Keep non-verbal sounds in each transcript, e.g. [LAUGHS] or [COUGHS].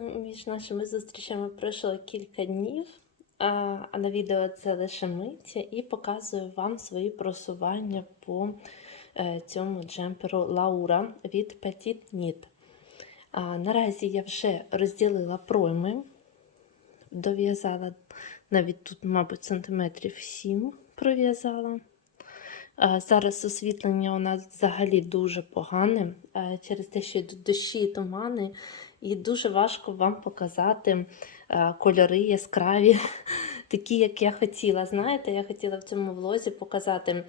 між нашими зустрічами пройшло кілька днів, а на відео це лише мить, і показую вам свої просування по е, цьому джемперу Лаура від Petit Knit. Наразі я вже розділила пройми, дов'язала навіть тут, мабуть, сантиметрів 7 пров'язала. Зараз освітлення у нас взагалі дуже погане через те, що йдуть дощі і тумани, і дуже важко вам показати е, кольори яскраві, [LAUGHS] такі, як я хотіла. Знаєте, я хотіла в цьому влозі показати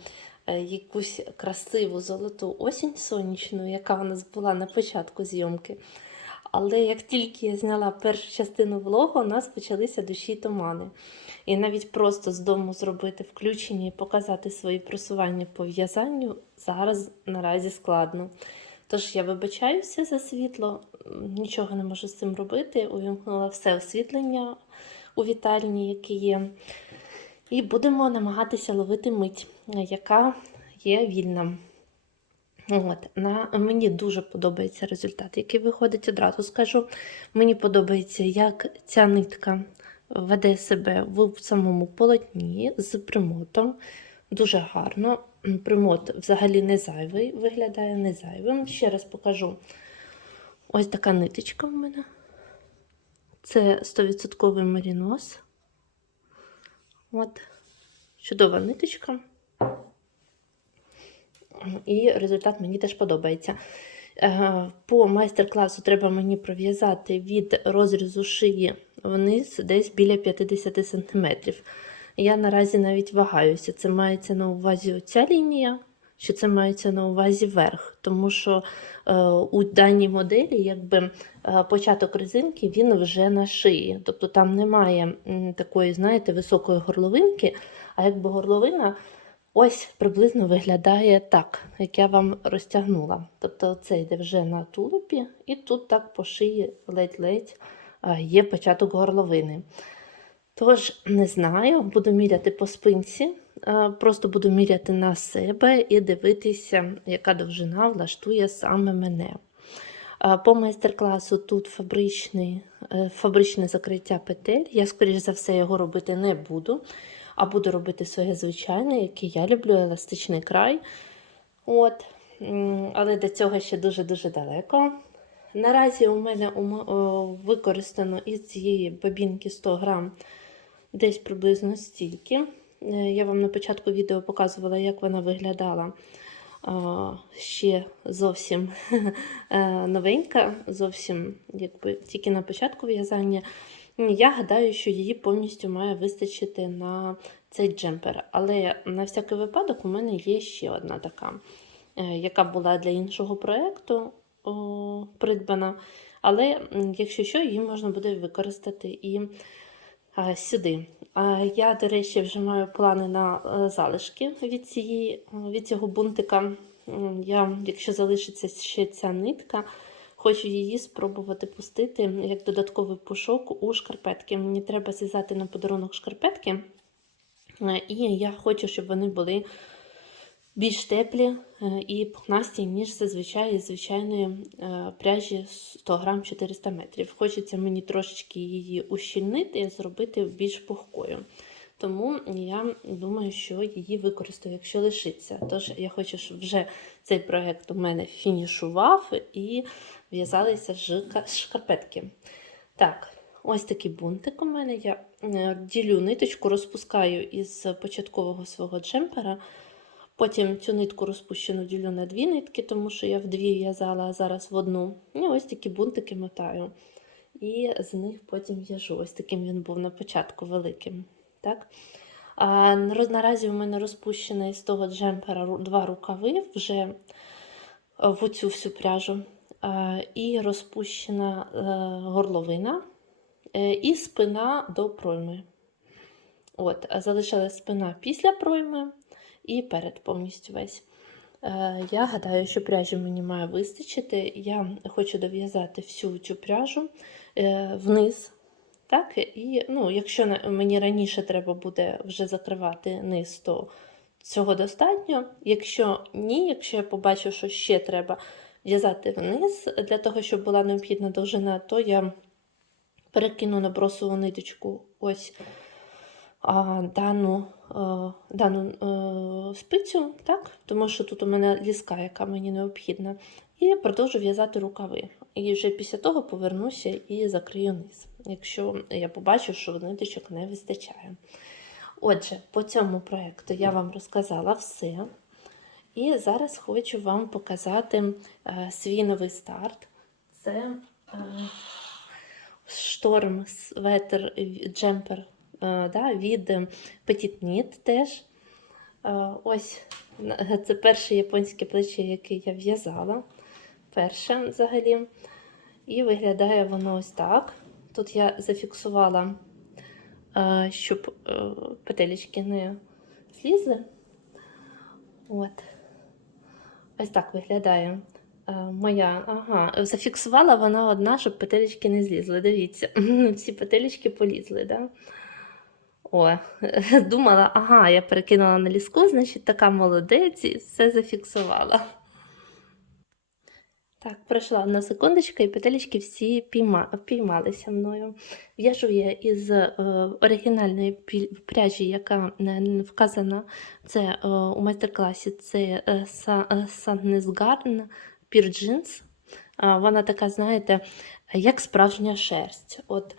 е, якусь красиву золоту осінь сонячну, яка у нас була на початку зйомки. Але як тільки я зняла першу частину влогу, у нас почалися й тумани. І навіть просто з дому зробити включення і показати свої просування по в'язанню зараз наразі складно. Тож я вибачаюся за світло, нічого не можу з цим робити. Увімкнула все освітлення у вітальні, яке є. І будемо намагатися ловити мить, яка є вільна. От, на, мені дуже подобається результат, який виходить одразу. Скажу, мені подобається, як ця нитка веде себе в самому полотні з примотом. Дуже гарно. Примот взагалі не зайвий, виглядає не зайвим. Ще раз покажу. Ось така ниточка в мене. Це 100% мерінос. От. Чудова ниточка. І результат мені теж подобається. Е, По майстер-класу треба мені пров'язати від розрізу шиї вниз десь біля 50 см. Я наразі навіть вагаюся, це мається на увазі оця лінія, чи це мається на увазі верх. Тому що е, у даній моделі якби, е, початок резинки він вже на шиї. Тобто там немає такої, знаєте, високої горловинки, а якби горловина ось приблизно виглядає так, як я вам розтягнула. Тобто це йде вже на тулупі, і тут так по шиї ледь-ледь е, є початок горловини. Тож, не знаю, буду міряти по спинці, просто буду міряти на себе і дивитися, яка довжина влаштує саме мене. По майстер-класу тут е, фабричне закриття петель. Я, скоріш за все, його робити не буду, а буду робити своє звичайне, яке я люблю, еластичний край. От. Але до цього ще дуже-дуже далеко. Наразі у мене використано із цієї бобінки 100 грам десь приблизно стільки. Е, Я вам на початку відео показувала, як вона виглядала ще зовсім [LAUGHS] е, новенька, зовсім якби тільки на початку в'язання. Я гадаю, що її повністю має вистачити на цей джемпер. Але на всякий випадок у мене є ще одна така, е, яка була для іншого проєкту придбана. Але якщо що, її можна буде використати і сюди. Я, до речі, вже маю плани на е, залишки від, цієї, від цього бунтика. Я, якщо залишиться ще ця нитка, хочу її спробувати пустити як додатковий пушок у шкарпетки. Мені треба зв'язати на подарунок шкарпетки. Е, І я хочу, щоб вони були більш теплі е, і пухнасті, ніж зазвичай звичайної е, пряжі 100 грам 400 метрів. Хочеться мені трошечки її ущільнити і зробити більш пухкою. Тому я думаю, що її використаю, якщо лишиться. Тож я хочу, щоб вже цей проект у мене фінішував і в'язалися ж- шкарпетки. Так, ось такий бунтик у мене. Я е, ділю ниточку, розпускаю із початкового свого джемпера. Потім цю нитку розпущену ділю на дві нитки, тому що я в дві в'язала, а зараз в одну. І ось такі бунтики мотаю. І з них потім в'яжу. Ось таким він був на початку великим. Так? А, наразі- у мене розпущено із того джемпера два рукави вже е, в оцю всю пряжу. А, і розпущена е, горловина, е, і спина до пройми. От, залишилась спина після пройми і перед повністю весь. Е, Я гадаю, що пряжі мені має вистачити. Я хочу дов'язати всю цю пряжу е, вниз. Так? І, ну, якщо мені раніше треба буде вже закривати низ, то цього достатньо. Якщо ні, якщо я побачу, що ще треба в'язати вниз для того, щоб була необхідна довжина, то я перекину на бросову ниточку ось а, дану, дану а, спицю, так? тому що тут у мене ліска, яка мені необхідна, і продовжу в'язати рукави. І вже після того повернуся і закрию низ, якщо я побачу, що ниточок не вистачає. Отже, по цьому проєкту я вам розказала все. І зараз хочу вам показати е, свій новий старт. Це е, шторм светр в- джемпер е, да, від е, Petit Knit теж. Е, ось це перше японське плече, яке я в'язала. Перше взагалі. І виглядає воно ось так. Тут я зафіксувала, е, щоб е, петелечки не злізли. От. Ось так виглядає е, моя. Ага, зафіксувала вона одна, щоб петелечки не злізли. Дивіться, [LAUGHS] всі петелечки полізли, да? О, [LAUGHS] думала, ага, я перекинула на ліску, значить така молодець і все зафіксувала. Так, пройшла одна секундочка, і петелечки всі пійма, впіймалися мною. В'яжу я із е, оригінальної пряжі, яка е, вказана це е, у майстер-класі. Це е, Санднесгарн Pure Jeans. Е, Вона така, знаєте, як справжня шерсть. От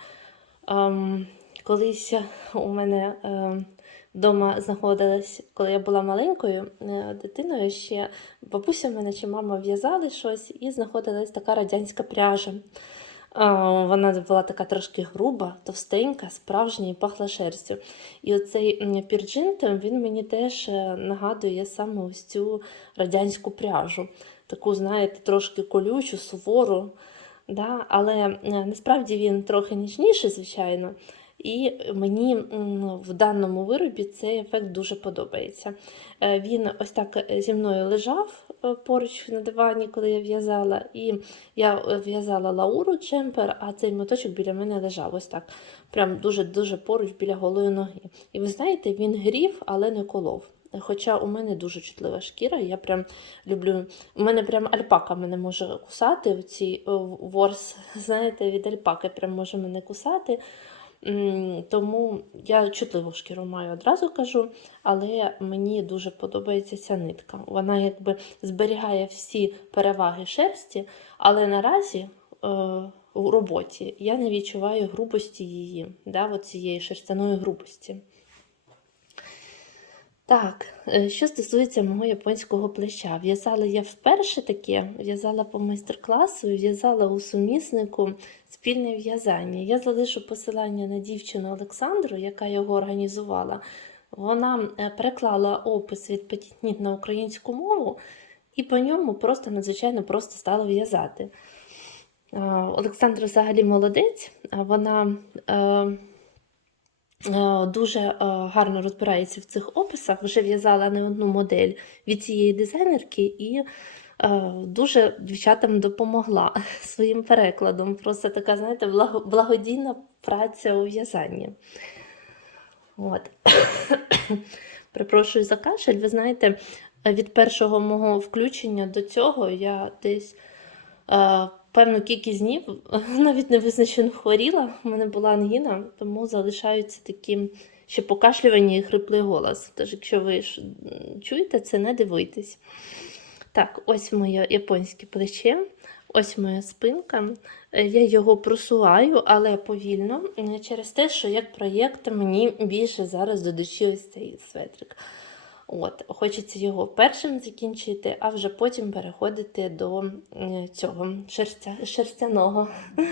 ем, колись у мене е, вдома знаходилась, коли я була маленькою е, дитиною, ще бабуся в мене чи мама в'язали щось, і знаходилась така радянська пряжа. А, Вона була така трошки груба, товстенька, справжня і пахла шерстю. І оцей пірджинт, він мені теж е, нагадує саме ось цю радянську пряжу. Таку, знаєте, трошки колючу, сувору. Да? Але е, насправді він трохи ніжніший, звичайно. І мені в даному виробі цей ефект дуже подобається. Е, Він ось так е, зі мною лежав е, поруч на дивані, коли я в'язала, і я в'язала лауру джемпер, а цей моточок біля мене лежав ось так. Прям дуже-дуже поруч біля голої ноги. І ви знаєте, він грів, але не колов. Хоча у мене дуже чутлива шкіра, я прям люблю. У мене прям альпака мене може кусати. Оці е, ворс, [LAUGHS] знаєте, від альпаки прям може мене кусати. Тому я чутливу шкіру маю, одразу кажу, але мені дуже подобається ця нитка. Вона якби зберігає всі переваги шерсті, але наразі е, у роботі я не відчуваю грубості її, да, цієї шерстяної грубості. Так, е, що стосується мого японського плеча, в'язала я вперше таке, в'язала по майстер-класу, в'язала у суміснику спільне в'язання. Я залишу посилання на дівчину Олександру, яка його організувала. Вона е, переклала опис від Petit на українську мову, і по ньому просто надзвичайно просто стала в'язати. Е, Олександра взагалі молодець, вона. Е, дуже е, гарно розбирається в цих описах. Вже в'язала не одну модель від цієї дизайнерки і е, дуже дівчатам допомогла [LAUGHS] своїм перекладом. Просто така, знаєте, благодійна праця у в'язанні. От. [COUGHS] Припрошую за кашель. Ви знаєте, від першого мого включення до цього я десь певну кількість днів [LAUGHS] навіть не визначено хворіла. У мене була ангіна, тому залишаються такі ще покашлювання і хриплий голос. Тож, якщо ви чуєте це, не дивуйтесь. Так, ось моє японське плече, ось моя спинка. Е, Я його просуваю, але повільно, через те, що як проєкт мені більше зараз до цей светрик. От, хочеться його першим закінчити, а вже потім переходити до е, цього шерстя, шерстяного. [LAUGHS]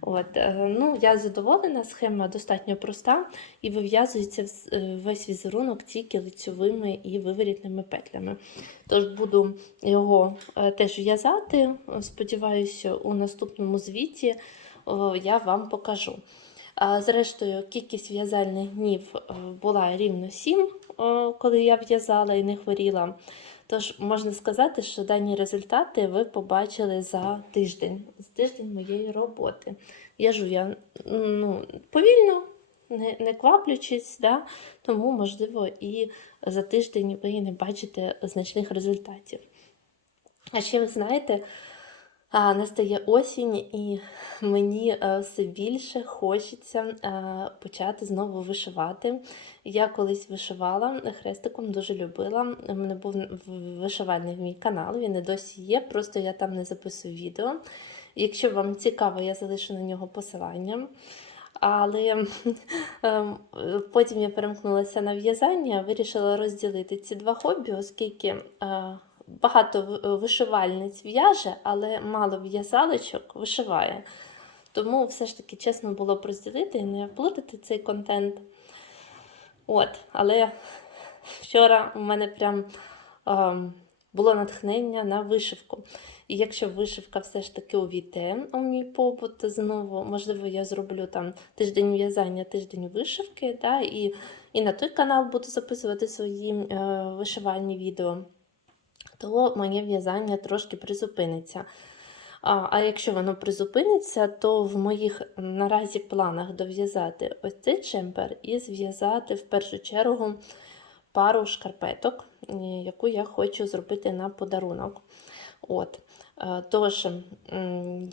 От, е, ну, я задоволена, схема достатньо проста і вив'язується е, весь візерунок тільки лицьовими і виворітними петлями. Тож буду його теж в'язати. Сподіваюся, у наступному звіті я вам покажу. Зрештою, кількість в'язальних днів була рівно 7, коли я в'язала і не хворіла. Тож можна сказати, що дані результати ви побачили за тиждень, з тиждень моєї роботи. В'яжу я ну, повільно, не, не кваплячись, да? тому, можливо, і за тиждень ви не бачите значних результатів. А ще ви знаєте, А, настає осінь, і мені е, все більше хочеться е, почати знову вишивати. Я колись вишивала хрестиком, дуже любила. У мене був вишивальний мій канал, він і досі є, просто я там не записую відео. Якщо вам цікаво, я залишу на нього посилання. Але [LAUGHS] ем, потім я перемкнулася на в'язання, вирішила розділити ці два хобі, оскільки е, багато вишивальниць в'яже, але мало в'язалочок вишиває. Тому все ж таки чесно було розділити і не плутати цей контент. От, але вчора у мене прям ем, було натхнення на вишивку. І якщо вишивка все ж таки увійде у мій побут знову, можливо, я зроблю там тиждень в'язання, тиждень вишивки, да, і, і на той канал буду записувати свої е, вишивальні відео, то моє в'язання трошки призупиниться. А, а якщо воно призупиниться, то в моїх наразі планах дов'язати ось цей чемпер і зв'язати в першу чергу пару шкарпеток, е, яку я хочу зробити на подарунок. От. Е, Тож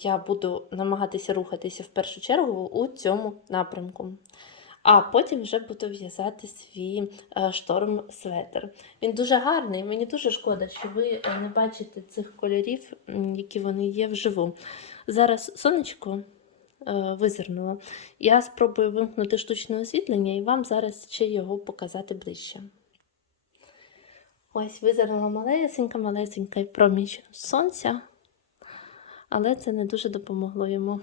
я буду намагатися рухатися в першу чергу у цьому напрямку. А потім вже буду в'язати свій е, шторм светр. Він дуже гарний. Мені дуже шкода, що ви е, не бачите цих кольорів, які вони є вживу. Зараз сонечко е, визирнуло. Я спробую вимкнути штучне освітлення і вам зараз ще його показати ближче. Ось визирнула малесенька, малесенька проміч сонця, але це не дуже допомогло йому.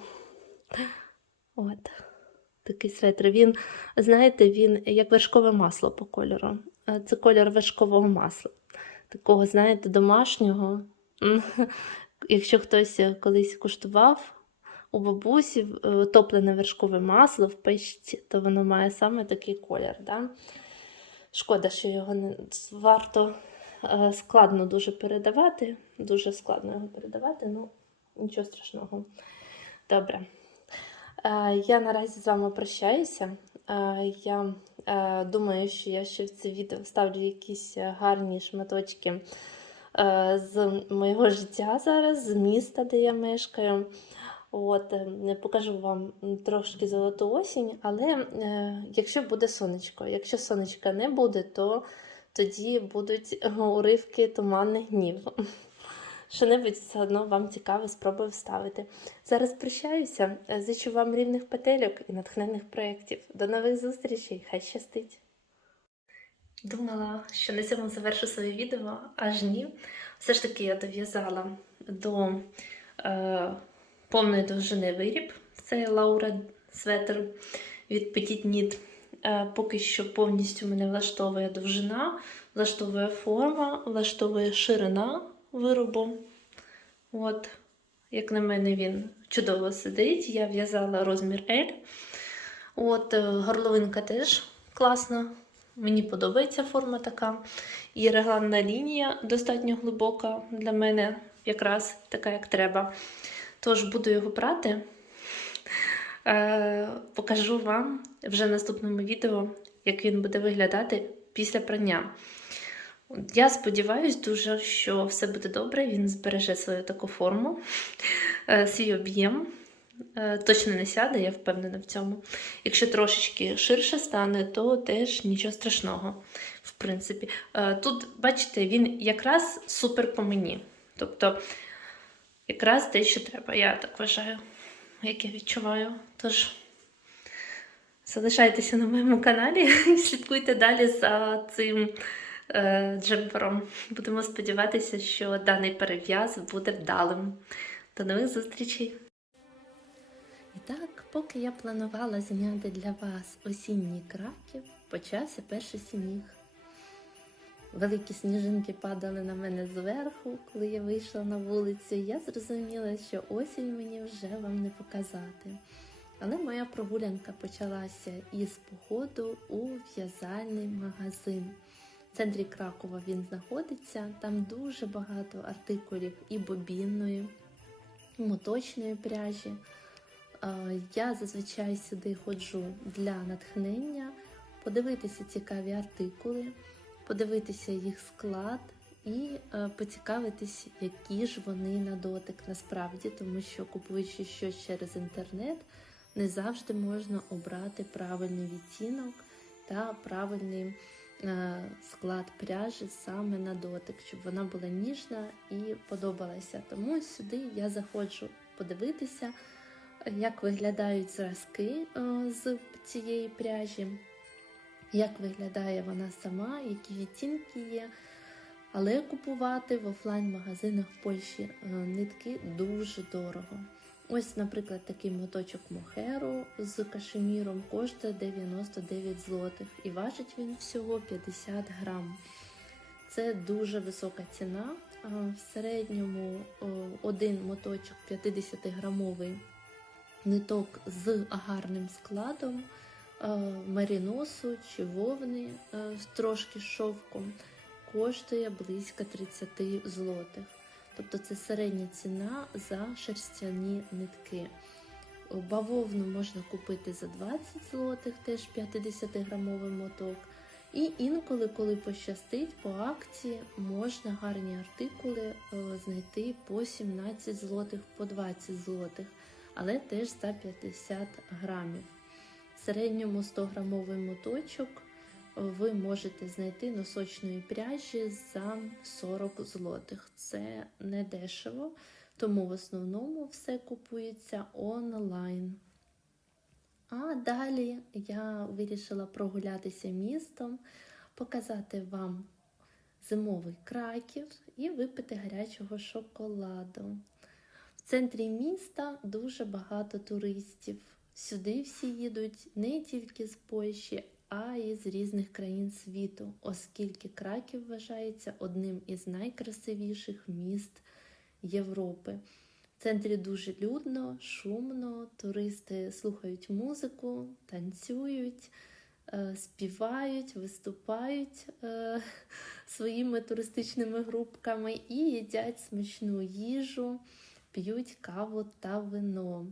От. Такий светр. Він, знаєте, він як вершкове масло по кольору. Е, Це кольор вершкового масла. Такого, знаєте, домашнього. Якщо хтось е, колись куштував у бабусі е, топлене вершкове масло в печці, то воно має саме такий колір. Да? Шкода, що його не варто складно дуже передавати. Дуже складно його передавати, ну нічого страшного. Добре. Е, Я наразі з вами прощаюся. Е, Я е, думаю, що я ще в це відео вставлю якісь гарні шматочки з моєго життя зараз, з міста, де я мешкаю. От, покажу вам трошки золоту осінь, але якщо буде сонечко, якщо сонечка не буде, то тоді будуть уривки туманних днів. Що-небудь все одно вам цікаве, спробую вставити. Зараз прощаюся, зичу вам рівних петельок і натхненних проєктів. До нових зустрічей, хай щастить! Думала, що на цьому завершу своє відео, аж ні. Все ж таки я дов'язала до е, повної довжини виріб. Це Лаура светр від Petit Knit. Е, поки що повністю мене влаштовує довжина, влаштовує форма, влаштовує ширина виробу. От, як на мене, він чудово сидить. Я в'язала розмір L. От, е, горловинка теж класна. Мені подобається форма така. І регланна лінія достатньо глибока для мене, якраз така, як треба. Тож буду його брати. Е, покажу вам вже в наступному відео, як він буде виглядати після прання. Я сподіваюся дуже, що все буде добре, він збереже свою таку форму, е, свій об'єм. Е, Точно не сяде, я впевнена в цьому. Якщо трошечки ширше стане, то теж нічого страшного. В принципі, Е, тут, бачите, він якраз супер по мені. Тобто, якраз те, що треба, я так вважаю, як я відчуваю. Тож, залишайтеся на моєму каналі і [LAUGHS] слідкуйте далі за цим джемпером. Будемо сподіватися, що даний перев'яз буде вдалим. До нових зустрічей! І так, поки я планувала зняти для вас осінній краків, почався перший сніг. Великі сніжинки падали на мене зверху, коли я вийшла на вулицю. Я зрозуміла, що осінь мені вже вам не показати. Але моя прогулянка почалася із походу у в'язальний магазин. В центрі Кракова він знаходиться. Там дуже багато артикулів і бобінної, і моточної пряжі. Е, Я зазвичай сюди ходжу для натхнення, подивитися цікаві артикули, подивитися їх склад і е, поцікавитись, які ж вони на дотик насправді, тому що купуючи щось через інтернет, не завжди можна обрати правильний відтінок та правильний склад пряжі саме на дотик, щоб вона була ніжна і подобалася. Тому сюди я заходжу подивитися, як виглядають зразки е, з цієї пряжі, як виглядає вона сама, які відтінки є. Але купувати в офлайн-магазинах в Польщі е, нитки дуже дорого. Ось, наприклад, такий моточок мохеру з кашеміром коштує 99 злотих і важить він всього 50 грам. Це дуже висока ціна. В середньому один моточок 50-грамовий ниток з гарним складом маріносу чи вовни з трошки шовком коштує близько 30 злотих. Тобто це середня ціна за шерстяні нитки. Бавовну можна купити за 20 злотих, теж 50-грамовий моток. І інколи, коли пощастить, по акції можна гарні артикули е, знайти по 17 злотих, по 20 злотих, але теж за 50 грамів. В середньому 100-грамовий моточок ви можете знайти носочної пряжі за 40 злотих. Це не дешево, тому в основному все купується онлайн. А далі я вирішила прогулятися містом, показати вам зимовий краків і випити гарячого шоколаду. В центрі міста дуже багато туристів. Сюди всі їдуть не тільки з Польщі, а й з різних країн світу, оскільки Краків вважається одним із найкрасивіших міст Європи. В центрі дуже людно, шумно, туристи слухають музику, танцюють, е, співають, виступають е, [LAUGHS] своїми туристичними групками і їдять смачну їжу, п'ють каву та вино.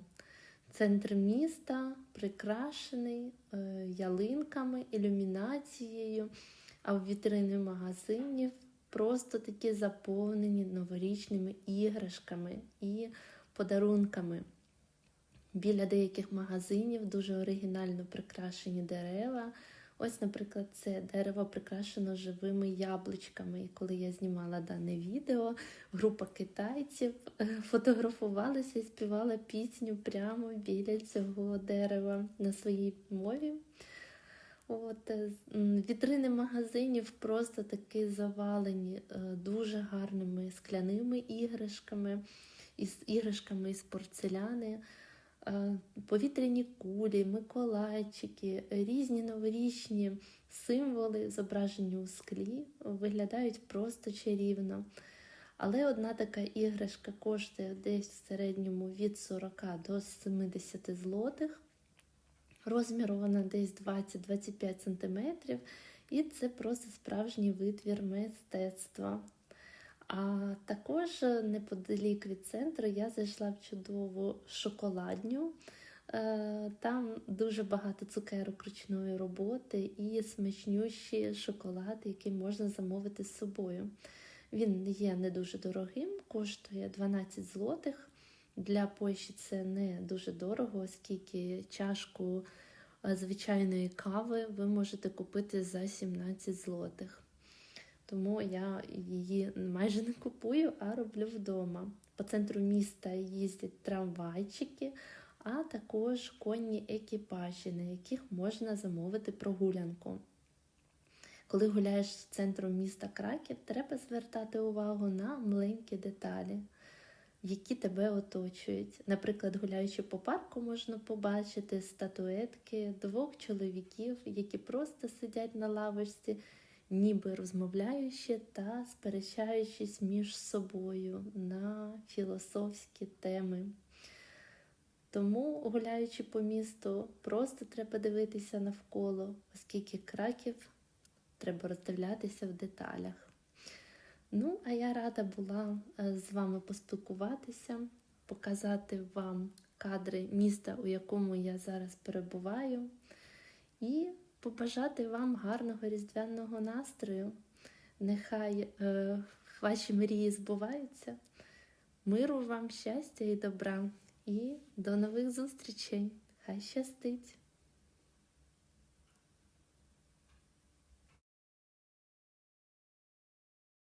Центр міста прикрашений е, ялинками, ілюмінацією, а в вітрини магазинів просто такі заповнені новорічними іграшками і подарунками. Біля деяких магазинів дуже оригінально прикрашені дерева. Ось, наприклад, це дерево прикрашено живими яблучками. І коли я знімала дане відео, група китайців е, фотографувалася і співала пісню прямо біля цього дерева на своїй мові. От, е, Вітрини магазинів просто таки завалені е, дуже гарними скляними іграшками, із іграшками із порцеляни. Е, повітряні кулі, миколайчики, різні новорічні символи, зображені у склі, виглядають просто чарівно. Але одна така іграшка коштує десь в середньому від 40 до 70 злотих. Розміру вона десь 20-25 см, і це просто справжній витвір мистецтва. А також неподалік від центру я зайшла в чудову шоколадню. Е, там дуже багато цукерок ручної роботи і смачнющі шоколад, який можна замовити з собою. Він є не дуже дорогим, коштує 12 злотих. Для Польщі це не дуже дорого, оскільки чашку е, звичайної кави ви можете купити за 17 злотих тому я її майже не купую, а роблю вдома. По центру міста їздять трамвайчики, а також конні екіпажі, на яких можна замовити прогулянку. Коли гуляєш з центром міста Краків, треба звертати увагу на маленькі деталі, які тебе оточують. Наприклад, гуляючи по парку, можна побачити статуетки двох чоловіків, які просто сидять на лавочці ніби розмовляючи та сперечаючись між собою на філософські теми. Тому, гуляючи по місту, просто треба дивитися навколо, оскільки краків треба роздивлятися в деталях. Ну, а я рада була е, з вами поспілкуватися, показати вам кадри міста, у якому я зараз перебуваю. І побажати вам гарного різдвяного настрою. Нехай е, ваші мрії збуваються. Миру вам, щастя і добра. І до нових зустрічей. Хай щастить!